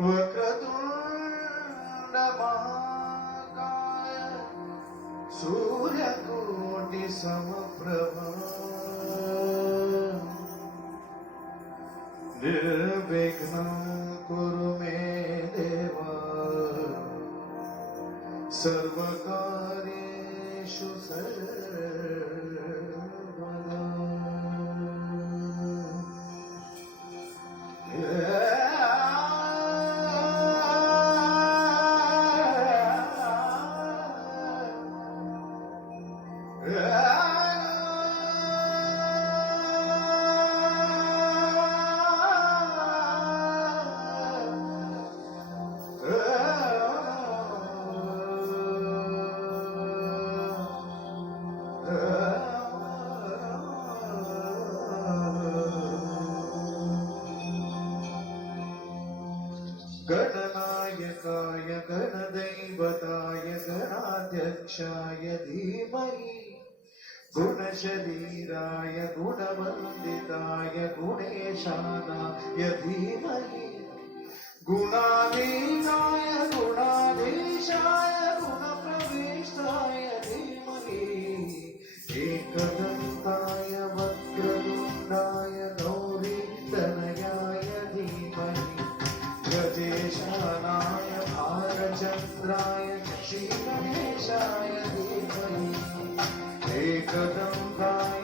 वक्रतुंड महाकाय सूर्यकोटि समप्रभ निर्विघ्नं कुरु मे देव सर्वकार्येषु सर्वदा। गणनायकाय गणदैवताय गणाध्यक्षाय धीमहि गुणशरीराय गुणवन्दिताय गुणेशानाय धीमहि गुणाधीनाय गुणाधीशाय गुणप्रविष्टाय धीमहि एकदन्ताय वक्रतुण्डाय गौरीतनयाय धीमहि गजेशानाय भारचन्द्राय श्रीगणेशाय धीमहि एकदन्ताय